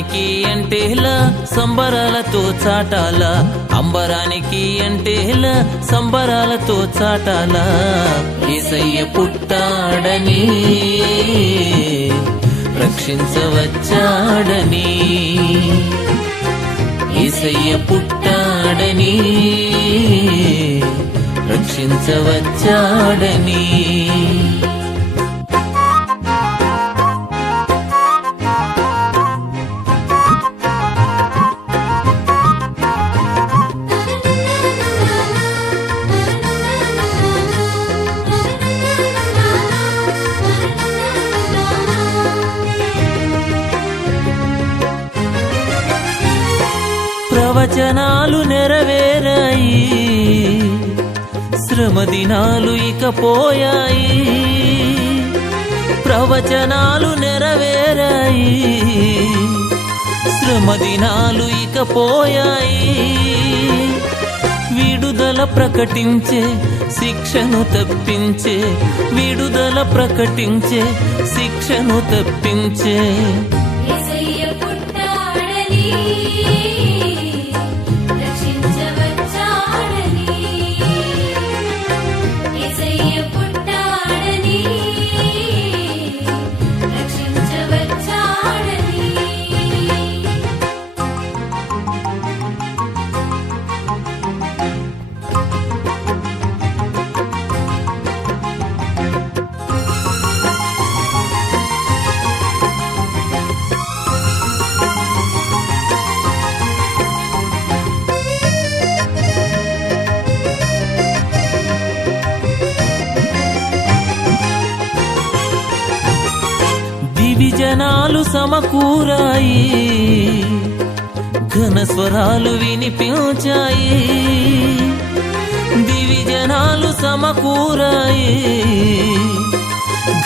అంబరానికి అంటేలా సంబరాలతో చాటాల, అంబరానికి అంటేలా సంబరాలతో చాటాల. యేసయ్య పుట్టాడని రక్షించవచ్చాడని, యేసయ్య పుట్టాడని రక్షించవచ్చాడని. ప్రవచనాలు నెరవేరాయి, శ్రమ దినాలు ఇక పోయాయి. ప్రవచనాలు నెరవేరాయి, శ్రమ దినాలు ఇక పోయాయి. విడుదల ప్రకటించే శిక్షను తప్పించే, విడుదల ప్రకటించే శిక్షను తప్పించే. జనాలు సమకూరాయి, ఘనస్వరాలు వినిపించాయి. దివిజనాలు సమకూరాయి,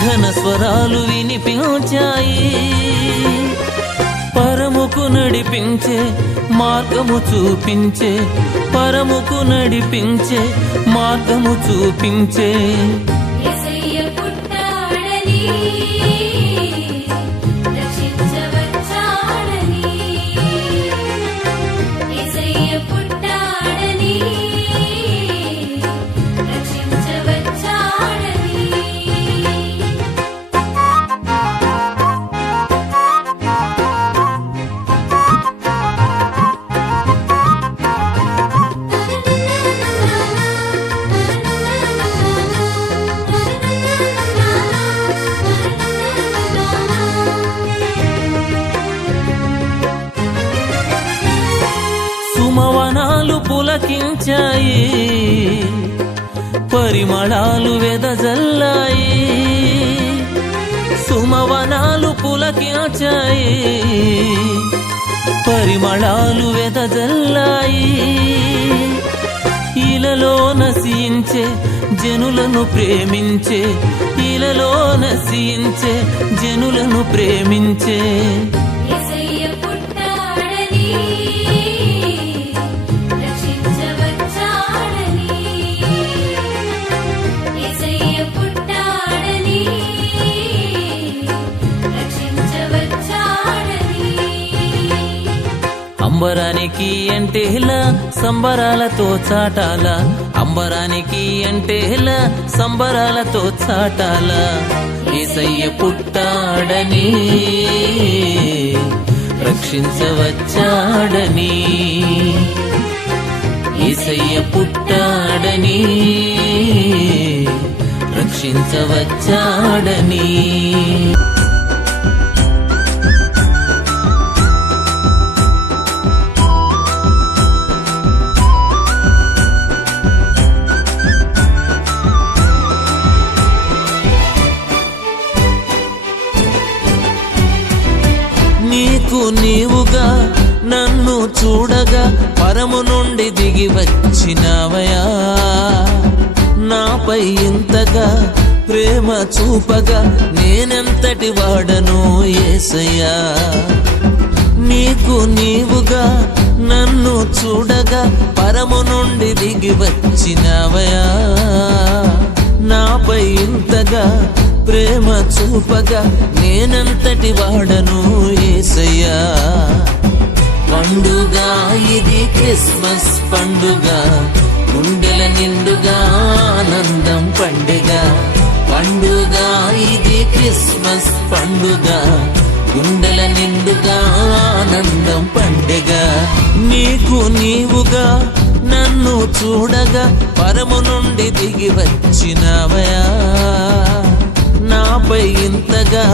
ఘనస్వరాలు వినిపించాయి. పరముకు నడిపించే మార్గము చూపించే, పరముకు నడిపించే మార్గము చూపించే. సుమవనాలు పులకించాయి, పరిమళాలు వెదజల్లాయి. సుమవనాలు పులకించాయి, పరిమళాలు వెదజల్లాయి. ఇలలో నశించే జనులను ప్రేమించే, ఇలలో నశించే జనులను ప్రేమించే. అంబరానికి అంటేలా సంబరాలతో చాటాల, అంబరానికి అంటేలా సంబరాలతో చాటాల. యేసయ్య పుట్టాడని రక్షించవచ్చాడని, యేసయ్య పుట్టాడని రక్షించవచ్చాడని. నీకు నీవుగా నన్ను చూడగా పరము నుండి దిగి వచ్చినవయా. నాపై ఇంతగా ప్రేమ చూపగా నేనెంతటి వాడను యేసయ్యా. నీకు నీవుగా నన్ను చూడగా పరము నుండి దిగి వచ్చినవయా. నాపై ఇంతగా ప్రేమ చూపగా నేనంతటి వాడను యేసయ్యా. పండుగ ఇది క్రిస్మస్ పండుగ, గుండెల నిండుగా ఆనందం పండుగ. పండుగ ఇది క్రిస్మస్ పండుగ, గుండెల నిండుగా ఆనందం పండుగ. నీకు నీవుగా నన్ను చూడగా పరము నుండి దిగి వచ్చినవయా. నాపై ఇంతగా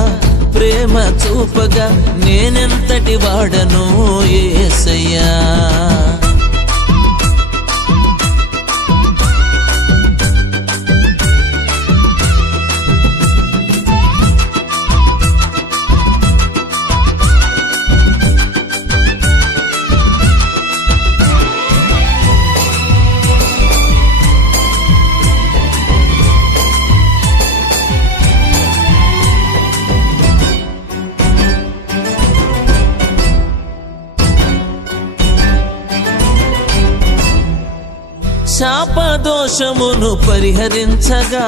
ప్రేమ చూపగా నేనెంతటి వాడను యేసయ్యా. శాపదోషమును పరిహరించగా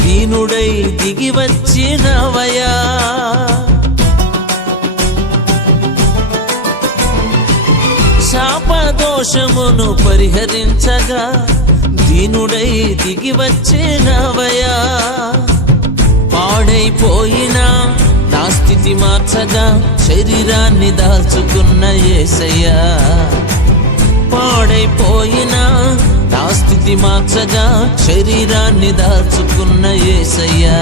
దీనుడై దిగి వచ్చినవయా. శాపదోషమును పరిహరించగా దీనుడై దిగి వచ్చినవయా. పాడైపోయిన నా స్థితి మార్చగా శరీరాన్ని దాల్చుకున్న యేసయ్యా. పాడైపోయిన నా స్థితి మార్చగా శరీరాన్ని దాల్చుకున్న యేసయ్యా.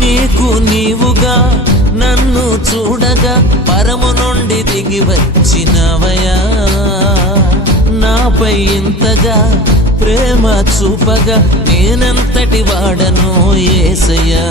నీకు నీవుగా నన్ను చూడగా పరము నుండి దిగి వచ్చినవయా. నాపై ఇంతగా ప్రేమ చూపగా నేనంతటి వాడను యేసయ్యా.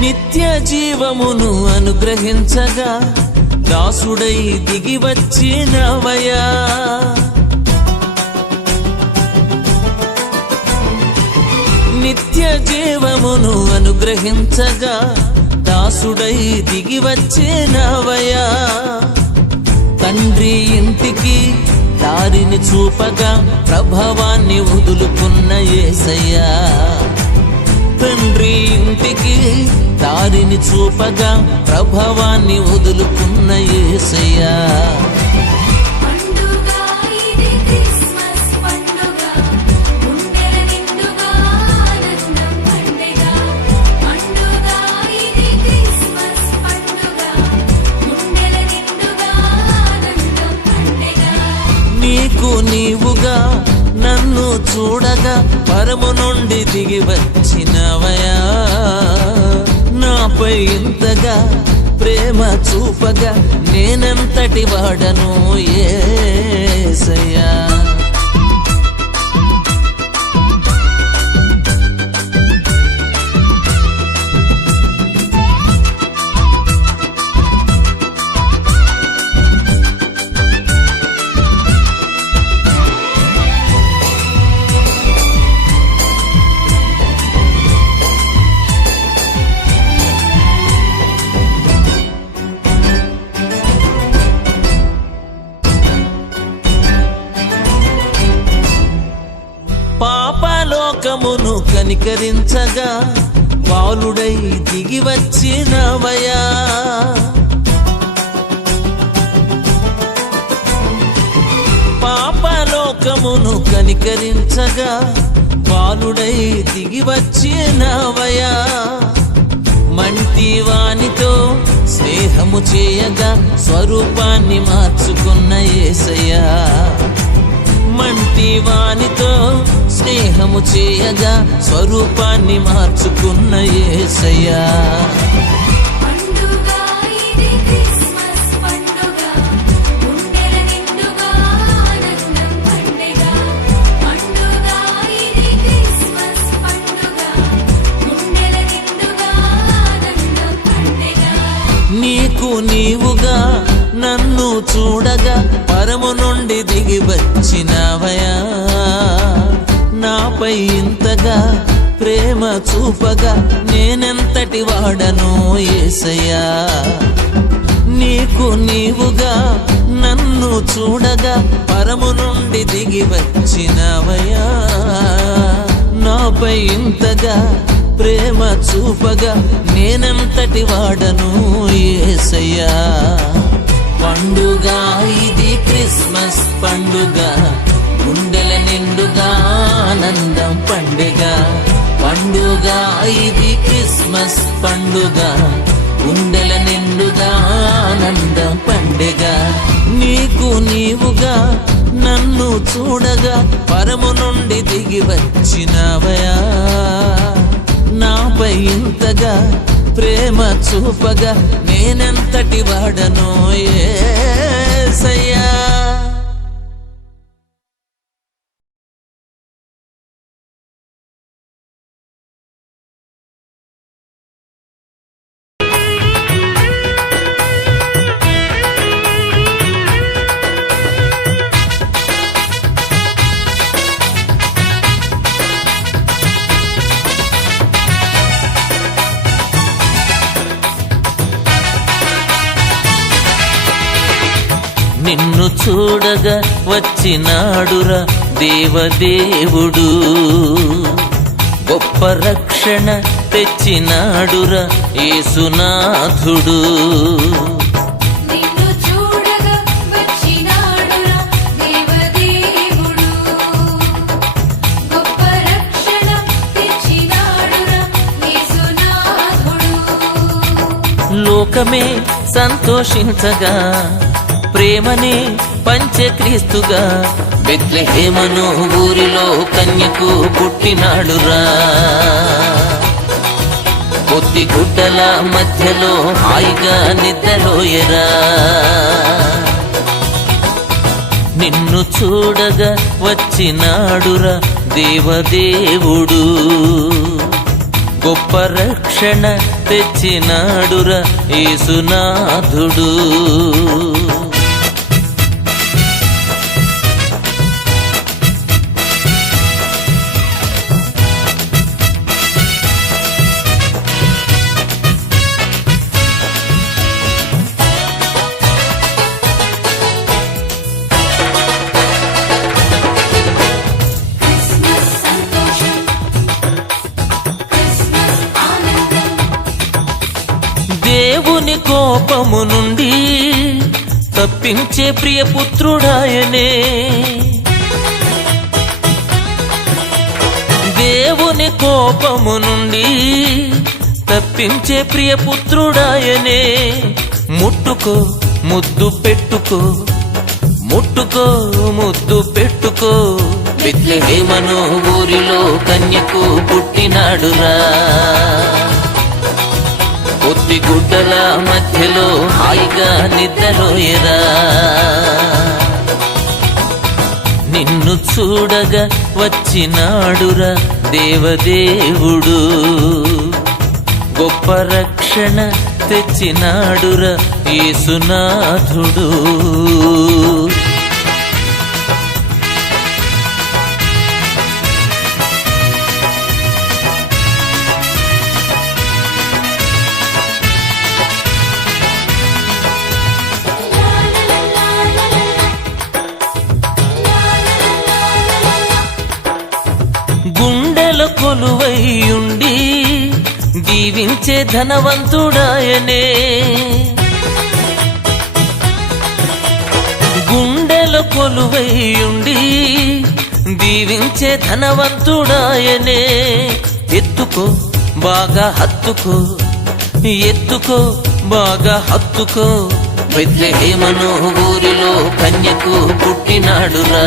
నిత్య జీవమును అనుగ్రహించగా దాసుడై దిగి వచ్చినవయా. నిత్య జీవమును అనుగ్రహించగా దాసుడై దిగి వచ్చినవయా. తండ్రి ఇంటికి దారిని చూపగా ప్రభావాన్ని వదులుకున్న యేసయ్యా. తండ్రి ఇంటికి దారిని చూపగా ప్రభావాన్ని వదులుకున్న యేసయ్యా. నీకు నీవుగా నన్ను చూడగా పరము నుండి దిగి వచ్చినవయా. నాపై ఇంతగా ప్రేమ చూపగా నేనంతటి వాడను యేసయ్యా. పాపలోకమును కనికరించగా బాలుడై దిగి వచ్చినవయా. పాపలోకమును కనికరించగా బాలుడై దిగి వచ్చినవయా. మంటి వానితో స్నేహము చేయగా స్వరూపాన్ని మార్చుకున్న యేసయ్యా. మంటి వానితో స్నేహము చేయగా స్వరూపాన్ని మార్చుకున్న యేసయ్యా. నీకు నీవుగా నన్ను చూడగా పరము నుండి దిగి వచ్చినవయా. నాపై ఇంతగా ప్రేమ చూపగా నేనెంతటి వాడను యేసయ్యా. నీకు నీవుగా నన్ను చూడగా పరము నుండి దిగి వచ్చినవయా. నాపై ఇంతగా ప్రేమ చూపగా నేనెంతటి వాడను యేసయ్యా. పండుగ ఇది క్రిస్మస్ పండుగ, గుండెల నిండుగా ఆనందం పండుగ. పండుగ ఇది క్రిస్మస్ పండుగ, గుండెల నిండుగా ఆనందం పండుగ. నీకు నీవుగా నన్ను చూడగా పరము నుండి దిగి వచ్చినవయా. నాపై ఇంతగా ప్రేమ చూపగా నేనెంతటి వాడను యేసయ్యా. నిన్ను చూడగా వచ్చినాడురా దేవదేవుడు, గొప్ప రక్షణ తెచ్చినాడురా యేసునాథుడు. నిన్ను చూడగా వచ్చినాడురా దేవదేవుడు, గొప్ప రక్షణ తెచ్చినాడురా యేసునాథుడు. లోకమే సంతోషించగా ప్రేమనే పంచక్రీస్తుగా బెత్లెహేమను ఊరిలో కన్యకు పుట్టినాడురా. కొద్ది గుడ్డల మధ్యలో హాయిగా నిద్రలోయరా. నిన్ను చూడగా వచ్చినాడురా దేవదేవుడు, గొప్ప రక్షణ తెచ్చినాడురా యేసునాథుడు. క్రిస్మస్ సంతోషం, క్రిస్మస్ ఆనందం. దేవుని కోపము నుండి తప్పించే ప్రియపుత్రుడాయనే. దేవుని కోపము నుండి తప్పించే ప్రియపుత్రుడాయనే. ముట్టుకో ముద్దు పెట్టుకో, ముట్టుకో ముద్దు పెట్టుకో, బెత్లెహేమను ఊరిలో కన్యకు పుట్టినాడురా. కొద్ది గుడ్డల మధ్యలో హాయిగా నిద్రలోయరా. నిన్ను చూడగా వచ్చినాడురా దేవదేవుడు, గొప్ప రక్షణ తెచ్చినాడురా యేసునాథుడు. గుండెల కొలువైయుండి దీవించే ధనవంతుడాయనే. గుండెల కొలువైయుండి దీవించే ధనవంతుడాయనే. ఎత్తుకో బాగా హత్తుకో, ఎత్తుకో బాగా హత్తుకో, బెత్లెహేమను ఊరిలో కన్యకు పుట్టినాడురా.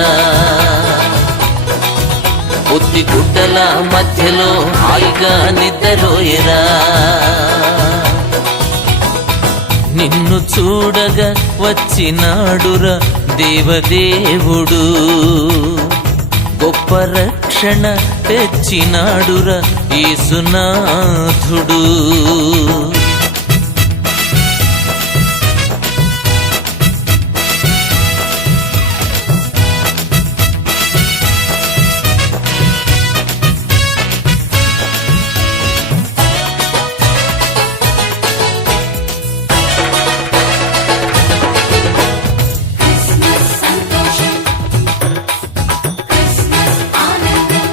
పొత్తి గుడ్డల మధ్యలో హాయిగా నిద్రలోయరా. నిన్ను చూడగా వచ్చినాడురా దేవదేవుడు, గొప్ప రక్షణ తెచ్చినాడురా యేసునాథుడు. క్రిస్మస్ సంతోషం, క్రిస్మస్ ఆనందం,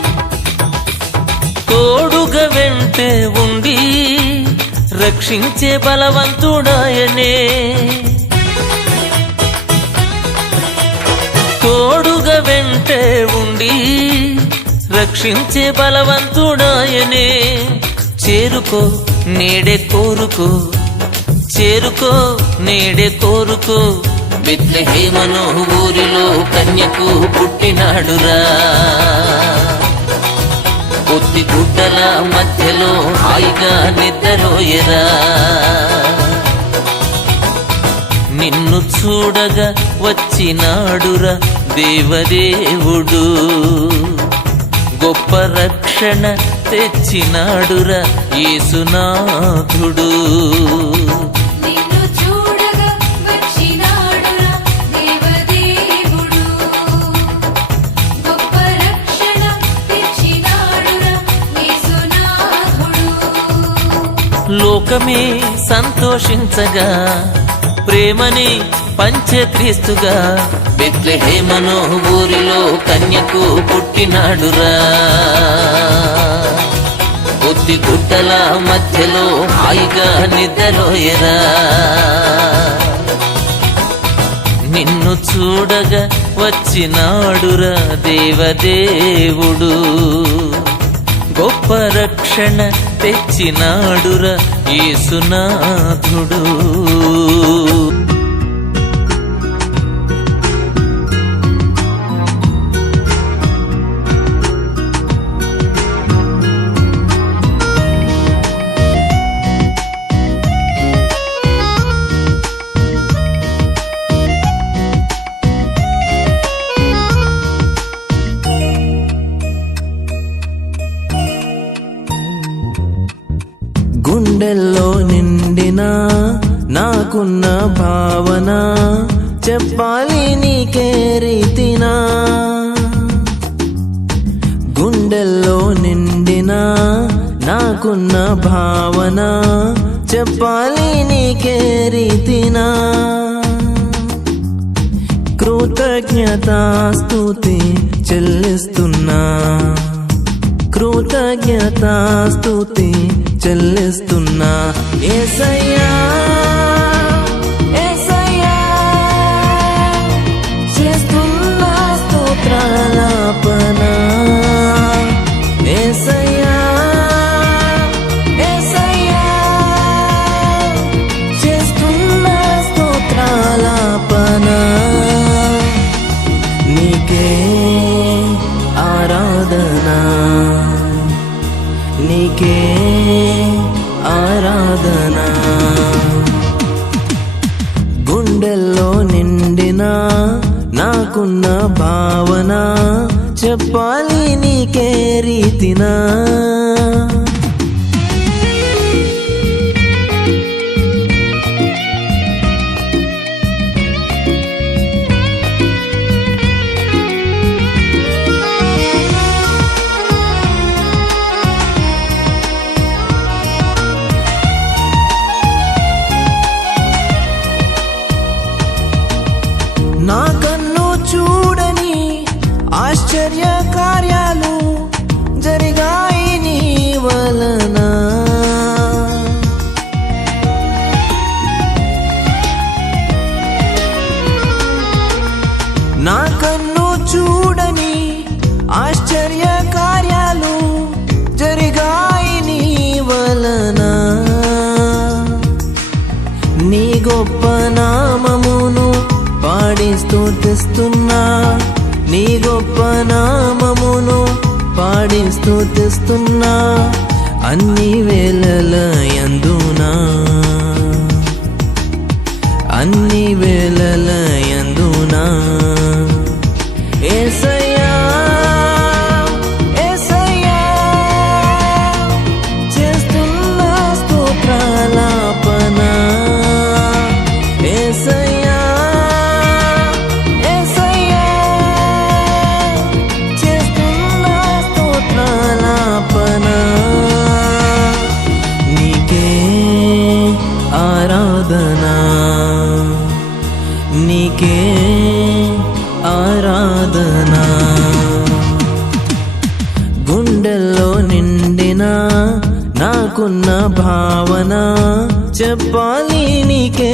తోడుగా వెంటే ఉండి రక్షించే బలవంతుడాయనే. తోడుగా వెంటే ఉండి రక్షించే బలవంతుడాయనే. చేరుకో నేడే కోరుకో, చేరుకో నేడే కోరుకో, బెత్లెహేమను ఊరిలో కన్యకు పుట్టినాడురా. పొత్తి గుడ్డల మధ్యలో హాయిగా నిద్రలోయరా. నిన్ను చూడగా వచ్చినాడురా దేవదేవుడు, గొప్ప రక్షణ తెచ్చినాడురా యేసునాథుడు. నిన్ను చూడగా వచ్చినాడురా దేవదేవుడు, గొప్ప రక్షణ తెచ్చినాడురా యేసునాథుడు. లోకమే సంతోషించగా ప్రేమని పంచక్రీస్తుగా బెత్లెహేమను ఊరిలో కన్యకు పుట్టినాడురా. పొత్తి గుడ్డల మధ్యలో హాయిగా నిద్రలోయరా. నిన్ను చూడగా వచ్చినాడురా దేవదేవుడు, గొప్ప రక్షణ తెచ్చినాడురా యేసునాథుడు. గుండెల్లో నిండిన నాకున్న భావన చెప్పాలి నీకే రీతినా. గుండెల్లో నిండిన నాకున్న భావన చెప్పాలి నీకే రీతినా. కృతజ్ఞతాస్తుతి చెల్లిస్తున్నా, కృతజ్ఞతాస్తుతి చెల్లిస్తున్నా. యేసయ్యా యేసయ్యా చేస్తున్నా స్తోత్రాలాపన. యేసయ్యా యేసయ్యా చేస్తున్నా స్తోత్రాలాపన. నీకే ఆరాధనా, నీకే ఆరాధనా. గుండెల్లో నిండిన నాకున్న భావన చెప్పాలి నీకే రీతినా. నా కన్ను చూడని ఆశ్చర్య కార్యాలు జరిగాయి నీ వలన. నా కన్ను చూడని ఆశ్చర్య కార్యాలు జరిగాయి నీ వలన. నీ గొప్ప నామమును పాడి స్తుతిస్తున్నా, నీ గొప్ప నామమును పాడి పాడి స్తుతిస్తున్నా అన్ని వేళల యందునా అన్ని వేళల యందునా యేసయ్యా యేసయ్యా చేస్తున్న స్తోత్రాలాపన యేసయ్యా యేసయ్యా చేస్తున్న స్తోత్రాలాపన నీకే ఆరాధనా నీకే ఆరాధనా గుండెల్లో నిండిన నాకున్న భావన చెప్పాలి నీకే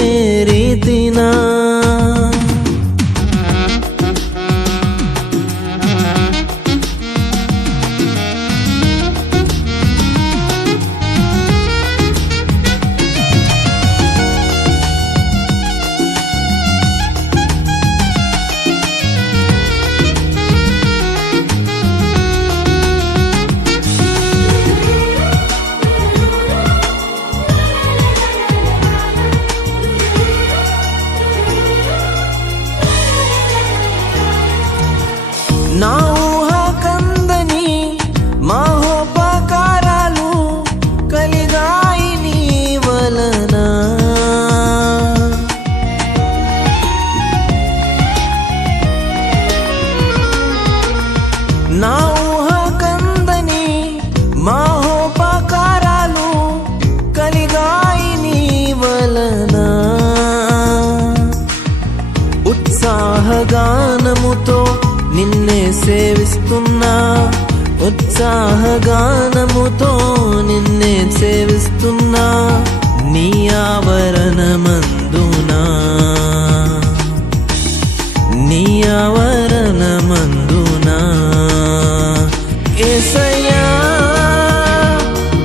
రీతినా నా ఊహ కందని మహోపకారాలు కలిగాయి నీ వలన నా ఊహ కందని మహోపకారాలు కలిగాయి నీ వలన ఉత్సాహగానముతో నిన్నే సేవిస్తున్నా ఉత్సాహగానముతో నిన్నే సేవిస్తున్నా నీ ఆవరణమందునా నీ ఆవరణమందునా యేసయ్యా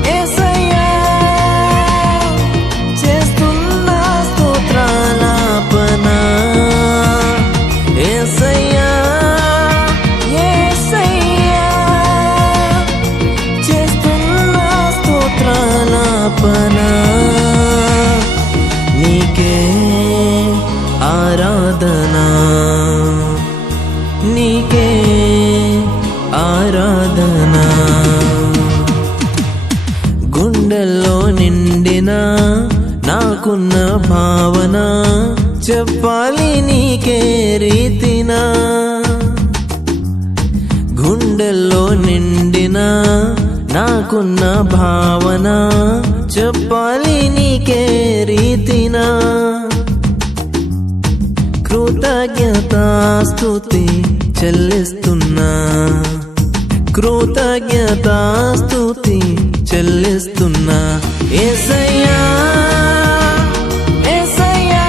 యేసయ్యా చేస్తున్న స్తోత్రాలాపన యేసయ్యా యేసయ్యా చేస్తున్న స్తోత్రాలాపన నీకే ఆరాధనా నీకే ఆరాధనా గుండెల్లో నిండిన నాకున్న భావన చెప్పాలి నీకే రీతినా గుండెల్లో నిండిన నాకున్న భావన చెప్పాలి నీకే రీతినా కృతజ్ఞతాస్తుతి చెల్లిస్తున్నా కృతజ్ఞతాస్తుతి చెల్లిస్తున్నా యేసయ్యా యేసయ్యా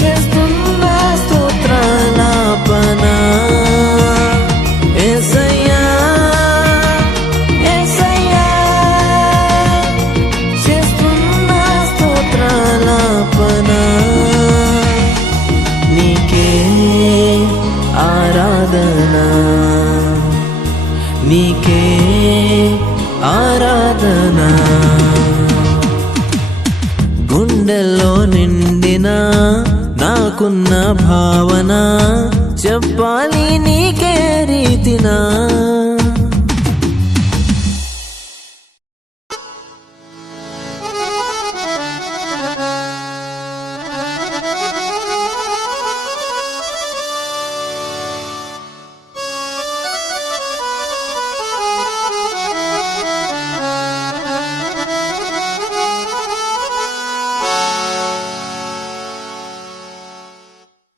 చేస్తున్న స్తోత్రాలాపన యేసయ్యా యేసయ్యా చేస్తున్న స్తోత్రాలాపన నీకే ఆరాధనా నీకే ఆరాధనా గుండెల్లో నిండిన నాకున్న భావన చెప్పాలి నీకే రీతినా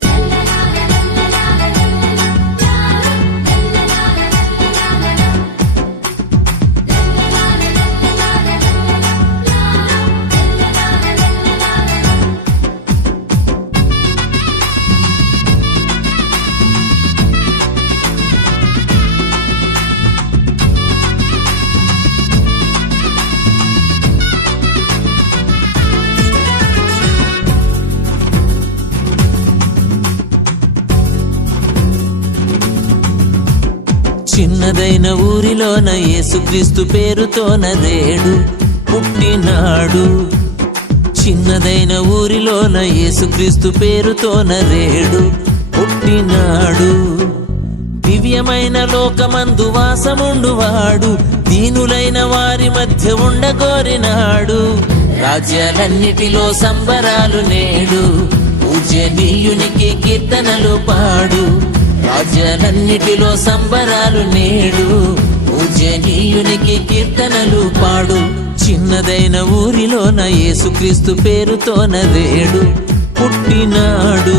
la la la la la la la la la la la la la చిన్నదైన ఊరిలోన యేసుక్రీస్తు పేరుతోన రేడు పుట్టినాడు. చిన్నదైన ఊరిలోన యేసుక్రీస్తు పేరుతోన రేడు పుట్టినాడు. దివ్యమైన లోకమందు వాసముండువాడు, దీనులైన వారి మధ్య ఉండగోరినాడు. రాజ్యాలన్నిటిలో సంబరాలు నేడు, పూజ్యనీయునికి కీర్తనలు పాడు. రాజ్యాలన్నిటిలో సంబరాలు నేడు, పూజ్యనీయునికి కీర్తనలు పాడు. చిన్నదైన ఊరిలోన యేసుక్రీస్తు పేరుతోన రేడు పుట్టినాడు.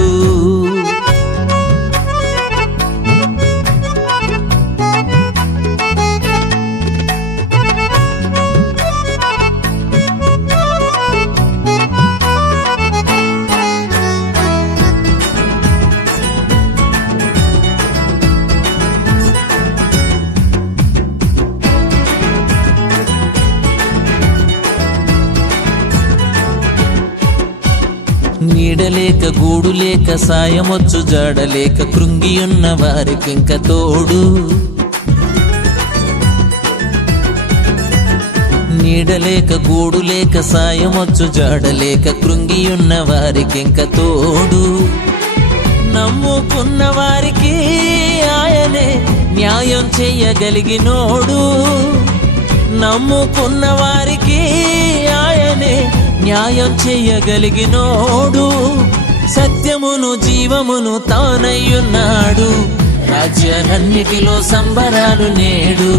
నీడలేక గూడు లేక సాయమొచ్చు జాడలేక కృంగియున్న వారికింక తోడు. నీడలేక గూడు లేక సాయమొచ్చు జాడలేక కృంగియున్న వారికింక తోడు. నమ్ముకున్న వారికి ఆయనే న్యాయం చెయ్యగలిగినోడు. నమ్ముకున్న వారికి ఆయనే న్యాయం చెయ్యగలిగినోడు. సత్యమును జీవమును తానయ్యున్నాడు. రాజ్యాలన్నిటిలో సంబరాలు నేడు,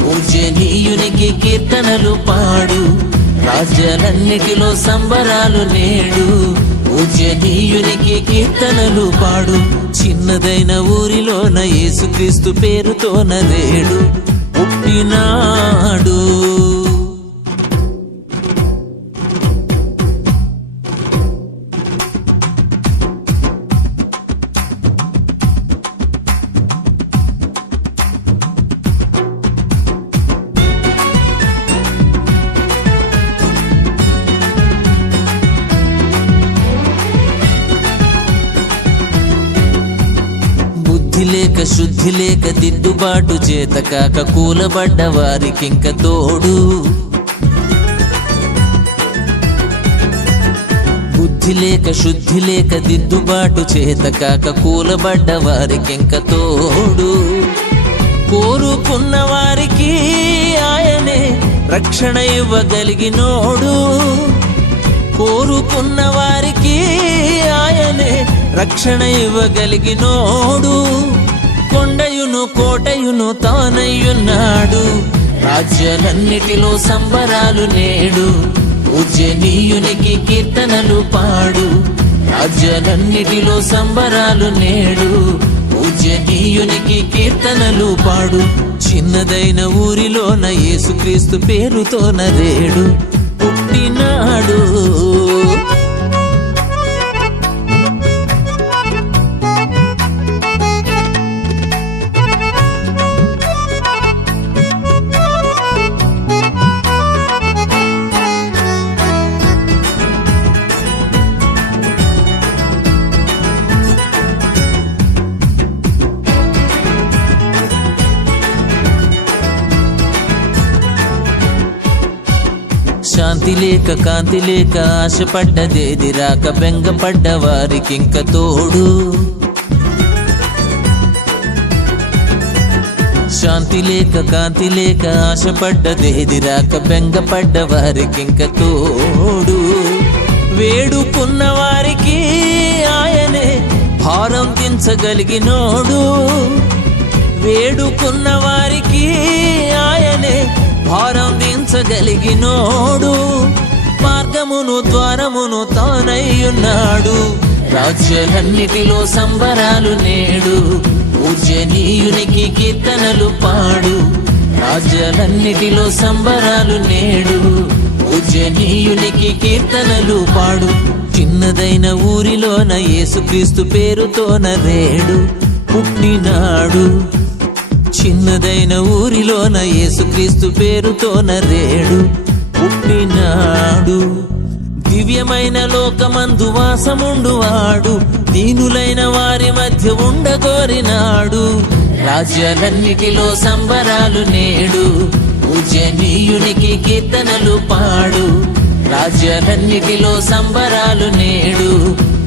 పూజ్యనీయునికి కీర్తనలు పాడు. రాజ్యాలన్నిటిలో సంబరాలు నేడు, పూజ్యనీయునికి కీర్తనలు పాడు. చిన్నదైన ఊరిలోన యేసుక్రీస్తు పేరుతోన రేడు పుట్టినాడు. బుద్ధి లేక శుద్ధి లేక దిద్దుబాటు చేత కాక కూలబడ్డ వారికింక తోడు. బుద్ధి లేక శుద్ధి లేక దిద్దుబాటు చేత కాక కూలబడ్డ వారికింక తోడు. కోరుకున్న వారికి ఆయనే రక్షణ ఇవ్వగలిగినోడు. కోరుకున్న వారికి ఆయనే రక్షణ ఇవ్వగలిగినోడు. కొండయును కోటయును తానయ్యున్నాడు. రాజ్యాలన్నిటిలో సంబరాలు నేడు, పూజ్యనీయునికి కీర్తనలు పాడు. రాజ్యాలన్నిటిలో సంబరాలు నేడు, పూజ్యనీయునికి కీర్తనలు పాడు. చిన్నదైన ఊరిలోన యేసుక్రీస్తు పేరుతోన రేడు పుట్టినాడు. శాంతి లేక కాంతి లేక ఆశపడ్డదేది రాక బెంగపడ్డ వారికింక తోడు. శాంతి లేక కాంతి లేక ఆశపడ్డదేది రాక బెంగపడ్డ వారికింక తోడు. వేడుకున్న వారికి ఆయనే భారం దించగలిగినోడు. వేడుకున్న వారికి ఆయనే భారం దించగలిగినోడు. మార్గమును ద్వారమును తానయ్యున్నాడు. రాజ్యాలన్నిటిలో సంబరాలు నేడు, పూజ్యనీయునికి కీర్తనలు పాడు. రాజ్యాలన్నిటిలో సంబరాలు నేడు, పూజ్యనీయునికి కీర్తనలు పాడు. చిన్నదైన ఊరిలోన యేసుక్రీస్తు పేరుతోన రేడు పుట్టినాడు. చిన్నదైన ఊరిలోన యేసుక్రీస్తు పేరుతోన రేడు పుట్టినాడు. దివ్యమైన లోకమందు వాసముండువాడు, దీనులైన వారి మధ్య ఉండగోరినాడు. రాజ్యాలన్నిటిలో సంబరాలు నేడు పూజనీయునికి కీర్తనలు పాడు రాజ్యాలన్నిటిలో సంబరాలు నేడు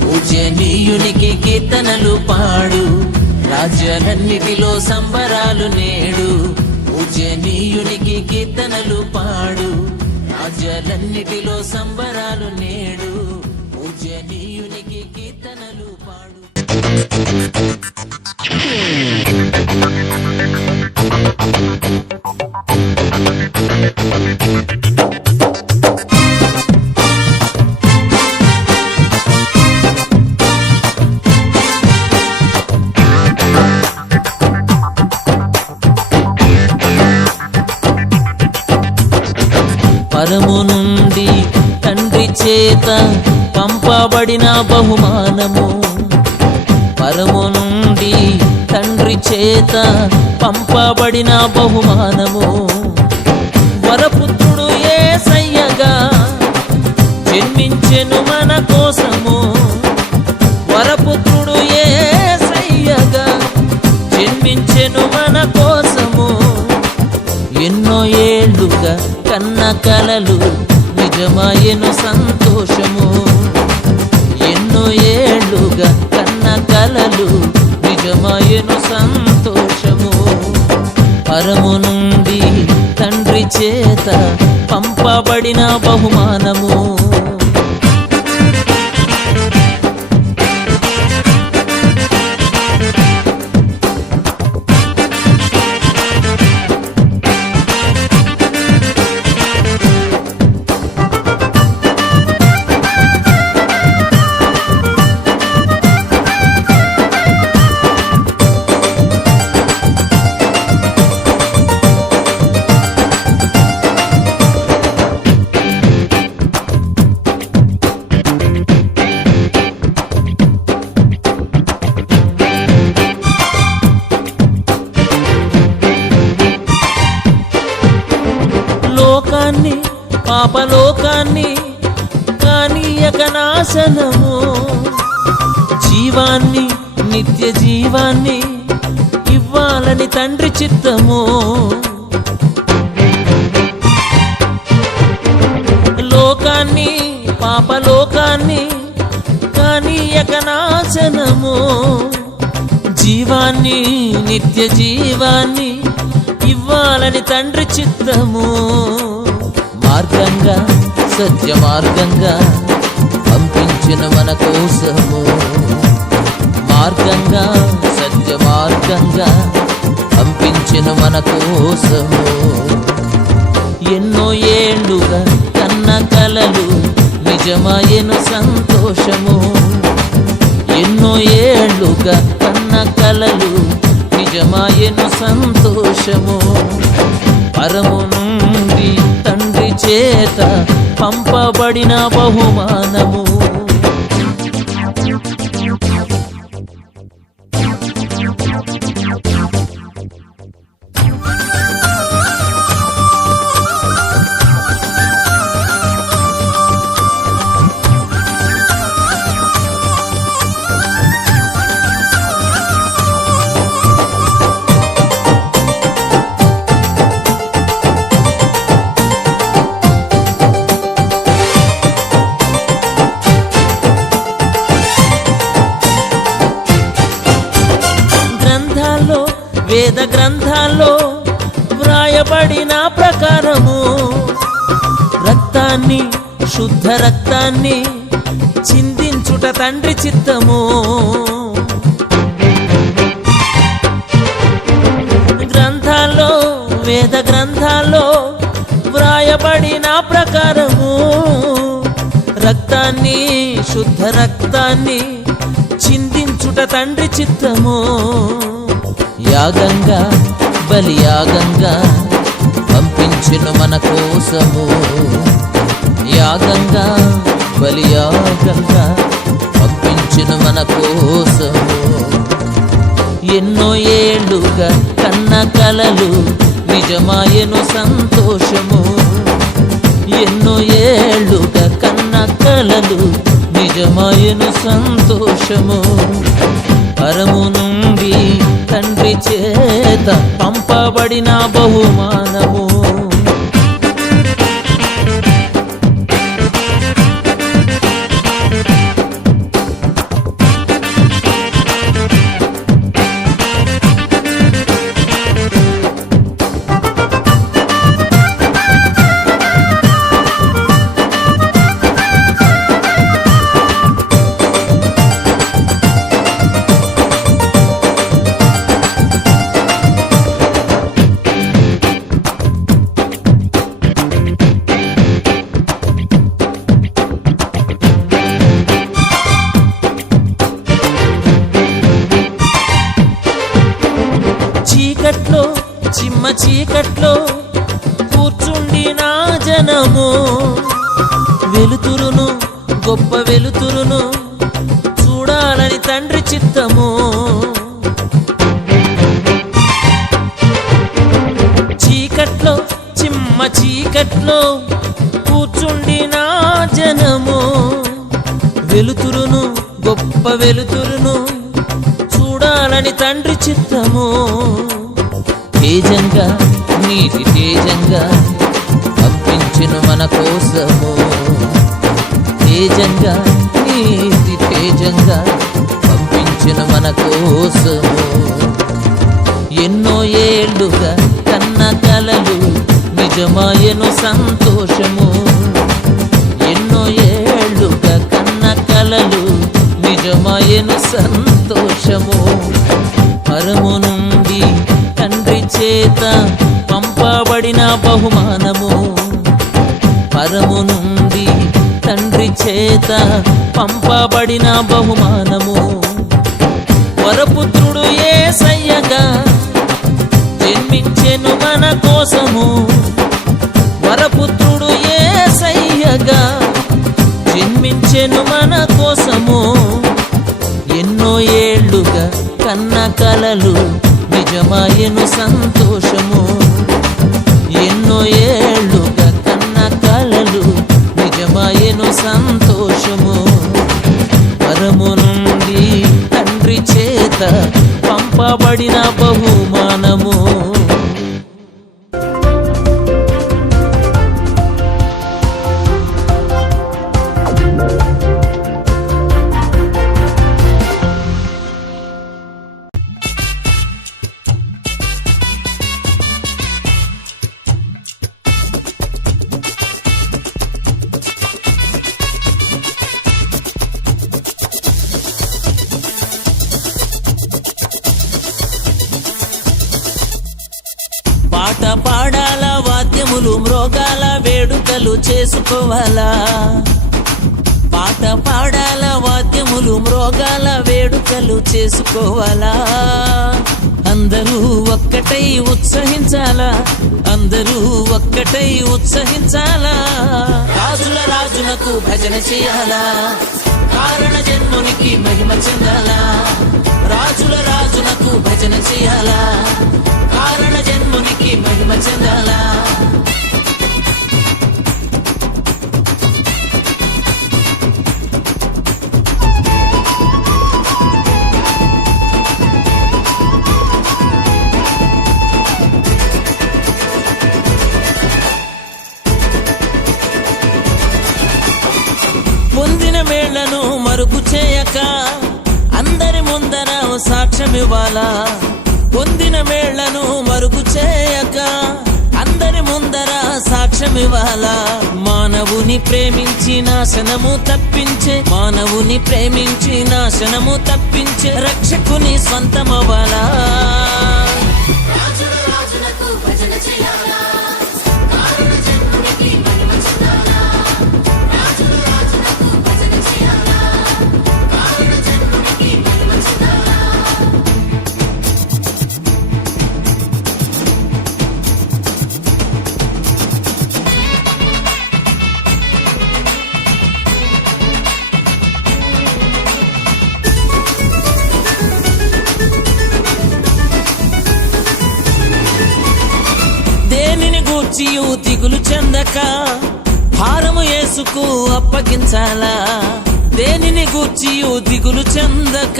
పూజనీయునికి కీర్తనలు పాడు రాజ్యాలన్నిటిలో సంబరాలు నేడు పూజనీయునికి కీర్తనలు పాడు రాజ్యాలన్నిటిలో సంబరాలు నేడు పూజనీయునికి కీర్తనలు పాడు పరము నుండి తండ్రి చేత పంపబడిన బహుమానము పరము నుండి తండ్రి చేత పంపబడిన బహుమానము వరపుత్రుడు యేసయ్యగా జన్మించెను మన కోసము వరపుత్రుడు యేసయ్యగా జన్మించెను మన కోసము ఎన్నో ఏళ్ళుగా కన్న కలలు నిజమాయను సంతోషము ఎన్నో ఏళ్ళుగా కన్న కలలు నిజమాయను సంతోషము పరము నుండి తండ్రి చేత పంపబడిన బహుమానము లోకాన్ని పాపలోకాన్ని కానీయక నాశనము జీవాన్ని నిత్య జీవాన్ని ఇవ్వాలని తండ్రి చిత్తము లోకాన్ని పాపలోకాన్ని కానీయక నాశనము జీవాన్ని నిత్య జీవాన్ని ఇవ్వాలని తండ్రి చిత్తము మార్గంగా సత్య మార్గంగా పంపించిన మన కోసము మార్గంగా సత్య మార్గంగా పంపించిన మన కోసము ఎన్నో ఏళ్ళుగా కన్న కలలు నిజమాయను సంతోషము ఎన్నో ఏళ్ళుగా కన్న కలలు నిజమాయను సంతోషము పరము నుండి తండ్రి చేత పంపబడిన బహుమానము వేద గ్రంథాల్లో వ్రాయబడిన ప్రకారము రక్తాన్ని శుద్ధ రక్తాన్ని చిందించుట తండ్రి చిత్తము గ్రంథాల్లో వేద గ్రంథాల్లో వ్రాయబడిన ప్రకారము రక్తాన్ని శుద్ధ రక్తాన్ని చిందించుట తండ్రి చిత్తము యాగంగా బలియాగంగా పంపించిన మన కోసము యాగంగా బలియాగంగా పంపించిన మన కోసము ఎన్నో ఏళ్ళుగా కన్న కలలు నిజమాయను సంతోషము ఎన్నో ఏళ్ళుగా కన్న కలలు నిజమాయను సంతోషము పరము నుండి తండ్రి చే చేత పంపబడిన బహుమానము. చీకట్లో చిమ్మ చీకట్లో కూర్చుండిన జనము వెలుతురును గొప్ప వెలుతురును చూడాలని తండ్రి చిత్తము. చీకట్లో చిమ్మ చీకట్లో కూర్చుండిన జనము వెలుతురును గొప్ప వెలుతురును చూడాలని తండ్రి చిత్తము. తేజంగా నీటి తేజంగా పంపించెను మన కోసము. తేజంగా నీటి తేజంగా పంపించెను మన కోసము. ఎన్నో ఏళ్ళుగా కన్న కలలు నిజమాయను సంతోషము. ఎన్నో ఏళ్ళుగా కన్న కలలు నిజమాయను సంతోషము. పరము నుండి తండ్రి చేత పంపబడిన బహుమానము. పరము నుండి తండ్రి చేత పంపబడిన బహుమానము. వరపుత్రుడు యేసయ్యగా జన్మించెను మన కోసము. వరపుత్రుడు యేసయ్యగా జన్మించెను మన కోసము. ఎన్నో ఏళ్ళుగా కన్న కలలు నిజమాయను సంతోషము. ఎన్నో ఏళ్ళుగా కన్న కలలు నిజమాయను సంతోషము. పరము నుండి తండ్రి చేత పంపబడిన బహుమానము. పాట పాడాలా వాద్యములు మ్రోగాల వేడుకలు చేసుకోవాలా. పాట పాడాలా వాద్యములు మ్రోగాల వేడుకలు చేసుకోవాలా. అందరూ ఒక్కటై ఉత్సహించాలా. అందరూ ఒక్కటై ఉత్సహించాలా. రాజుల రాజునకు భజన చేయాలా. కారణ జన్మునికి మహిమ చెందాలా. రాజుల రాజునకు భజన చేయాలా. కారణ జన్మునికి మహిమ చెందాలా. పొందిన మేళ్లను మరుగు చేయక అందరి ముందర సాక్ష్యమివ్వాలా. పొందిన మేళ్లను మరుగు చేయక అందరి ముందర సాక్ష్యమివ్వాలా. మానవుని ప్రేమించి నాశనము తప్పించే. మానవుని ప్రేమించి నాశనము తప్పించే రక్షకుని స్వంతమవ్వాలా. గూర్చియు దిగులు చెందక భారము యేసుకు అప్పగించాలా. దేనిని గూర్చియు దిగులు చెందక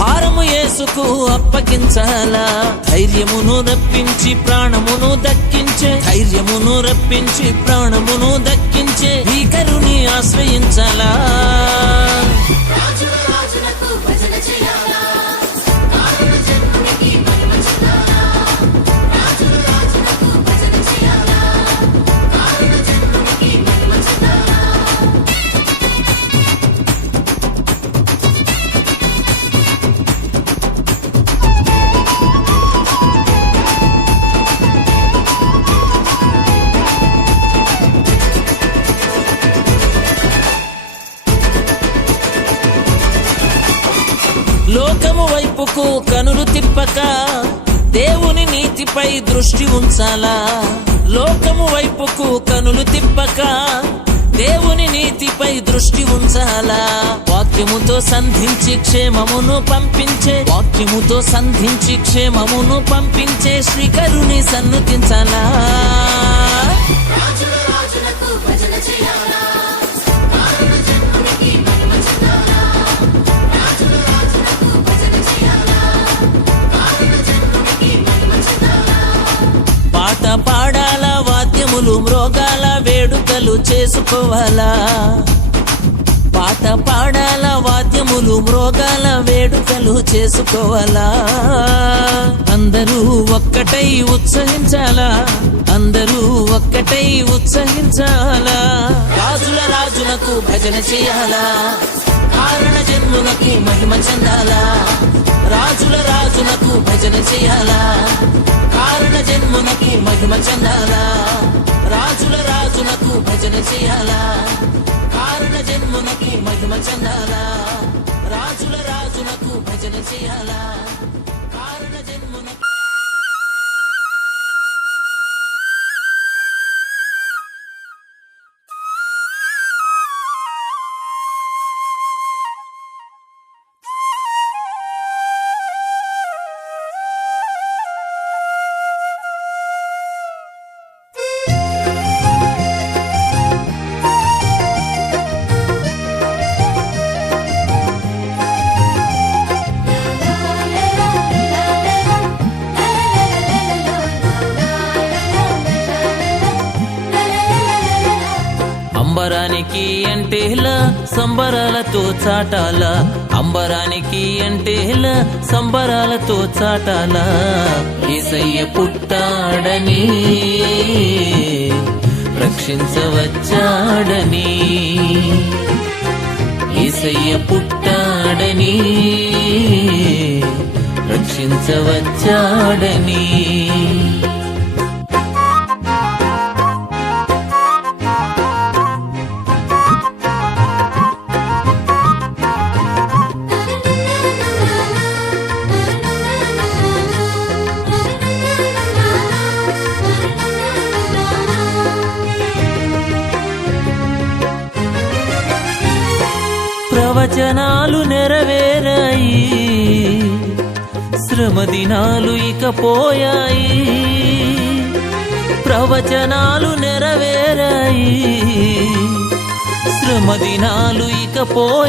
భారము యేసుకు అప్పగించాలా ధైర్యమును రప్పించి ప్రాణమును దక్కించే ధైర్యమును రప్పించి ప్రాణమును దక్కించే భీకరుని ఆశ్రయించాలా రాజుల రాజులకు భజన చేయాలా కారణ జన్మునికి మహిమ చెందాలా రాజుల రాజులకు భజన చేయాలా కారణ జన్మునికి మహిమ చెందాలా లోకము వైపుకు కనులు తిప్పక దేవుని నీతిపై దృష్టి ఉంచాలా లోకము వైపుకు కనులు తిప్పక దేవుని నీతిపై దృష్టి ఉంచాలా వాక్యముతో సంధించి క్షేమమును పంపించే వాక్యముతో సంధించి క్షేమమును పంపించే శ్రీకరుని సన్నుతించాలా రాజుల రాజులకు భజన చేయాలా కారణ జన్మునికి మహిమ చెందాలా రాజుల రాజులకు భజన చేయాలా కారణ జన్మునికి మహిమ చెందాలా పాట పాడాలా వాద్యములు మ్రోగాల వేడుకలు చేసుకోవాలా పాట పాడాలా వాద్యములు మ్రోగాల వేడుకలు చేసుకోవాలా అందరూ ఒక్కటై ఉత్సహించాలా అందరూ ఒక్కటై ఉత్సహించాలా రాజుల రాజులకు భజన చేయాలా కారణ జన్ములకు మహిమ చెందాలా రాజుల రాజులకు భజన చేయాలా కారణ జన్మునకు మహిమ చెందాలా రాజుల రాజులకు భజన చేయాలా కారణ జన్మునకు మహిమ చెందాలా రాజుల రాజులకు భజన చేయాలా కారణ జన్మునకు అంబరానికి అంటేలా సంబరాలతో చాటాలా అంబరానికి అంటేలా సంబరాలతో చాటాలా యేసయ్య పుట్టాడని రక్షించవచ్చాడని యేసయ్య పుట్టాడని రక్షించవచ్చాడని ప్రవచనాలు నెరవేరాయి శ్రమ దినాలు ఇక పోయాయి ప్రవచనాలు నెరవేరాయి శ్రమ దినాలు ఇక పోయాయి